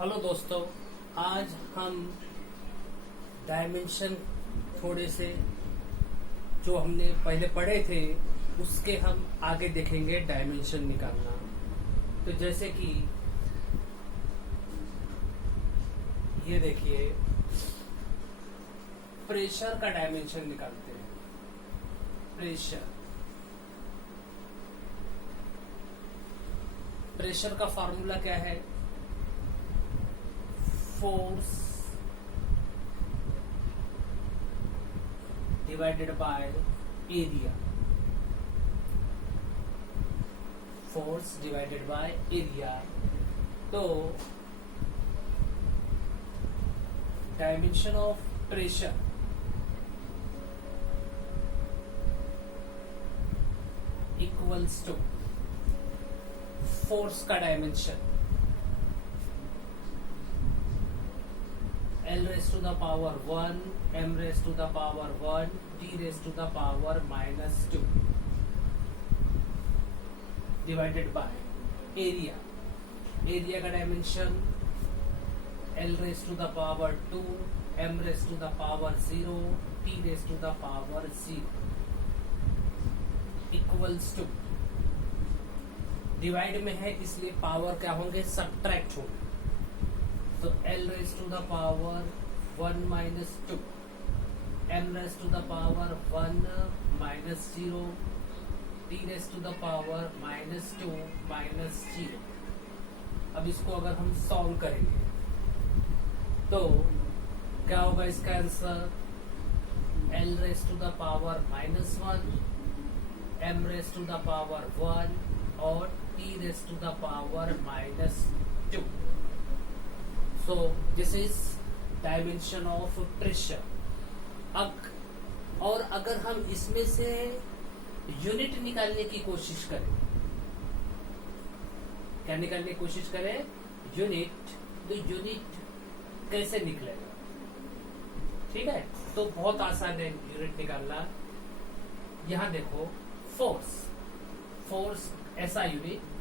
Hello दोस्तों, आज हम डायमेंशन थोड़े से जो हमने पहले पढ़े थे उसके हम आगे देखेंगे डायमेंशन निकालना। तो जैसे कि ये देखिए, प्रेशर का डायमेंशन निकालते हैं। प्रेशर का फॉर्मूला क्या है? Force divided by area. Force divided by area. तो dimension of pressure equals to force का dimension L raised to the power 1, M raised to the power 1, T raised to the power minus 2 divided by area. Area का dimension L raised to the power 2, M raised to the power 0, T raised to the power 0 equals to, divide में है इसलिए power क्या होंगे? Subtract होंगे। तो L raised to the power 1 minus 2, M raised to the power 1 minus 0, T raised to the power minus 2 minus 0। अब इसको अगर हम सॉल्व करेंगे तो क्या होगा इसका answer? L raised to the power minus 1, M raised to the power 1 और T raised to the power minus 2। So this is dimension of pressure। और अगर हम इसमें से यूनिट निकालने की कोशिश करें, क्या निकालने की कोशिश करें? यूनिट। तो यूनिट कैसे निकलेगा? ठीक है, तो बहुत आसान है यूनिट निकालना। यहां देखो, फोर्स ऐसा यूनिट,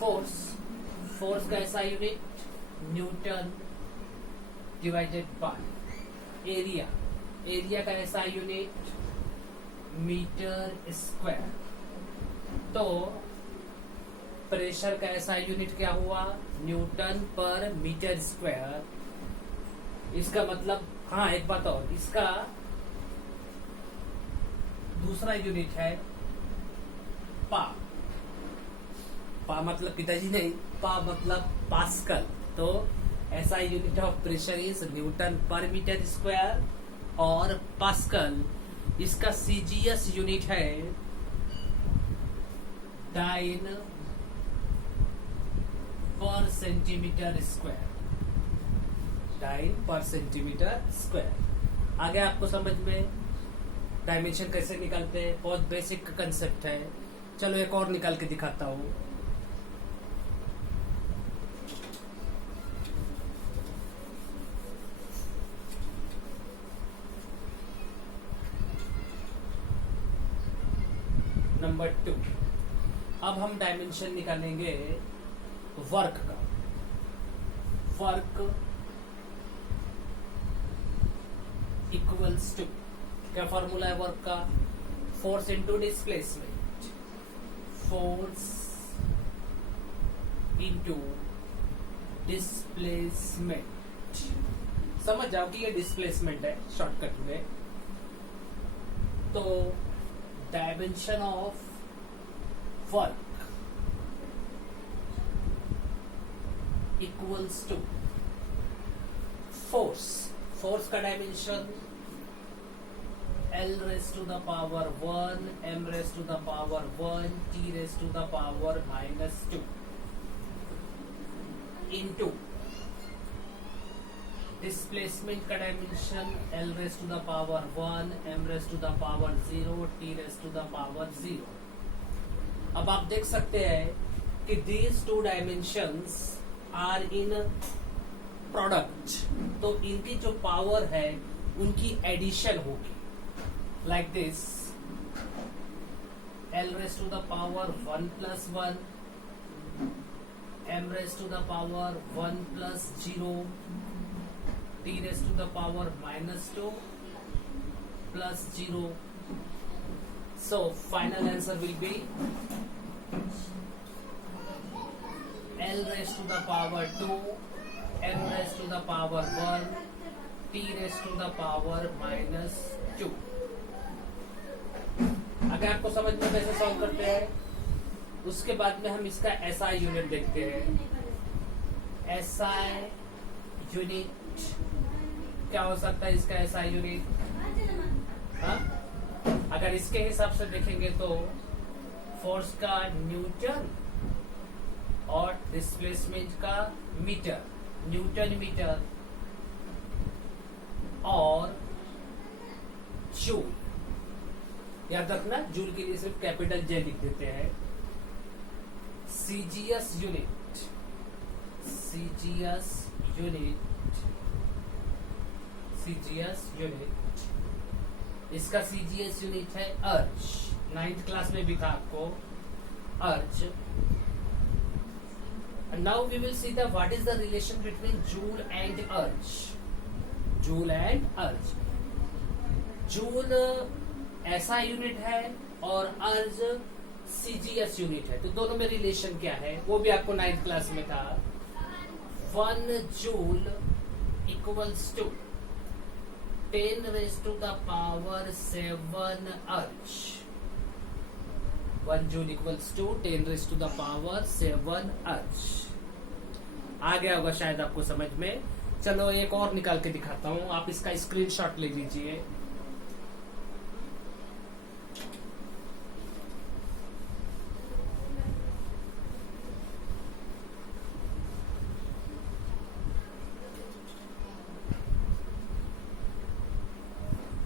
फोर्स का ऐसा unit Newton divided by area का ऐसा यूनिट मीटर स्क्वायर। तो प्रेशर का ऐसा यूनिट क्या हुआ? न्यूटन पर मीटर स्क्वायर। इसका मतलब, हाँ एक बात और, इसका दूसरा यूनिट है पा मतलब पिताजी नहीं, पा मतलब पास्कल। तो ऐसा unit of pressure is Newton पर मीटर स्क्वायर, और पास्कल इसका सीजीएस यूनिट है डाइन पर सेंटीमीटर स्क्वायर। डाइन पर सेंटीमीटर स्क्वायर। आगे आपको समझ में डायमेंशन कैसे निकालते हैं, बहुत बेसिक कंसेप्ट है। चलो एक और निकाल के दिखाता हूं। नंबर 2। अब हम डायमेंशन निकालेंगे वर्क का। वर्क इक्वल्स टू, क्या फॉर्मूला है वर्क का? Force into displacement. Force into displacement. समझ जाओ कि ये डिस्प्लेसमेंट है शॉर्टकट में। तो dimension of work equals to force का dimension L raised to the power 1, M raised to the power 1, T raised to the power minus 2 into displacement का dimension L raised to the power 1, M raised to the power 0, T raised to the power 0। अब आप देख सकते हैं कि these two dimensions are in product. तो इनकी जो पावर है उनकी एडिशन होगी, like this, L raised to the power 1 plus 1 m raised to the power 1 plus 0 t raised to the power minus 2 plus 0. So final answer will be L raised to the power 2 m raised to the power 1 t raised to the power minus 2. अगर आपको समझ में कैसे solve करते हैं, उसके बाद में हम इसका एसआई यूनिट देखते हैं। एसआई यूनिट क्या हो सकता है इसका एसआई यूनिट? अगर इसके हिसाब से देखेंगे तो फोर्स का न्यूटन और डिस्प्लेसमेंट का मीटर, न्यूटन मीटर और जूल। याद रखना जूल के लिए सिर्फ कैपिटल जे लिख देते हैं। CGS unit, CGS unit, CGS unit, इसका सीजीएस यूनिट है अर्ज। 9th क्लास में भी था आपको erg. Now we will see the what is the relation between joule and erg. Joule and erg. Joule ऐसा यूनिट है और अर्ज सीजीएस यूनिट है, तो दोनों में रिलेशन क्या है वो भी आपको 9th क्लास में था। 1 joule equals to 10 raised to the power 7 erg. 1 joule equals to 10 raised to the power 7 अर्ज। आ गया होगा शायद आपको समझ में। चलो एक और निकाल के दिखाता हूं, आप इसका स्क्रीनशॉट ले लीजिए।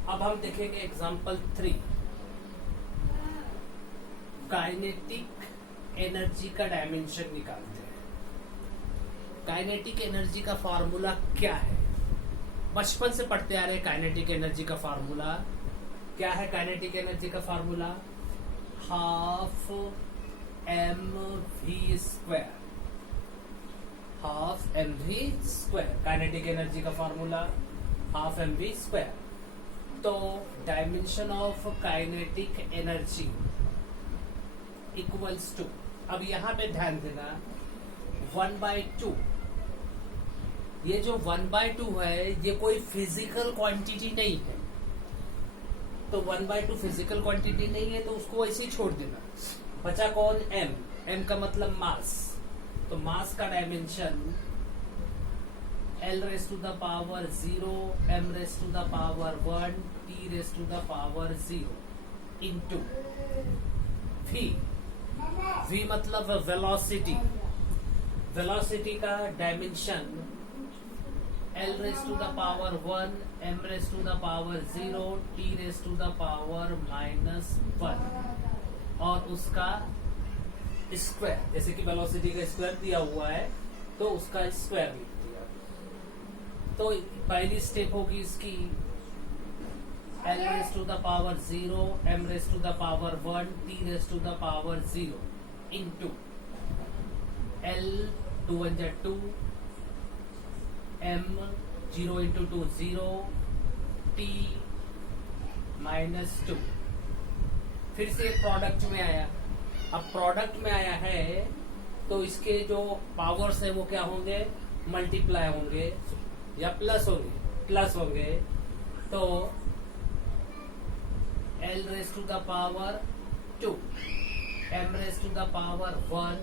अब हम देखेंगे एग्जांपल 3। काइनेटिक एनर्जी का डायमेंशन निकालते हैं। काइनेटिक एनर्जी का फॉर्मूला क्या है? बचपन से पढ़ते आ रहे हैं काइनेटिक एनर्जी का फॉर्मूला। क्या है काइनेटिक एनर्जी का formula? Half M V square, half M V square. Kinetic energy का formula half M V square. तो dimension of kinetic energy equals to, अब यहां पे ध्यान देना 1/2। ये जो 1/2 है ये कोई फिजिकल क्वांटिटी नहीं है, तो 1/2 फिजिकल क्वांटिटी नहीं है तो उसको ऐसे ही छोड़ देना। बचा कौन? m। m का मतलब मास, तो मास का dimension L raised to the power 0 m raised to the power 1 t raised to the power 0 into v। v मतलब वेलोसिटी, वेलोसिटी का dimension L raised to the power 1 m raised to the power 0 t raised to the power -1 और उसका square. जैसे कि velocity का square दिया हुआ है तो उसका स्क्वायर लिख दिया। तो पहली स्टेप होगी इसकी L raised to the power 0 m raised to the power 1 t raised to the power 0 into L 2 1 2 m 0 into 2 0 t -2। फिर से प्रोडक्ट में आया। अब प्रोडक्ट में आया है तो इसके जो पावर्स है वो क्या होंगे? मल्टीप्लाई होंगे या प्लस होंगे? प्लस होंगे। तो L raised to the power 2 m raised to the power 1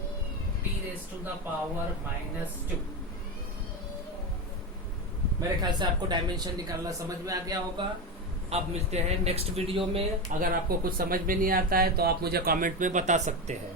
t raised to the power -2। मेरे ख्याल से आपको डायमेंशन निकालना समझ में आ गया होगा। अब मिलते हैं नेक्स्ट वीडियो में। अगर आपको कुछ समझ में नहीं आता है तो आप मुझे कमेंट में बता सकते हैं।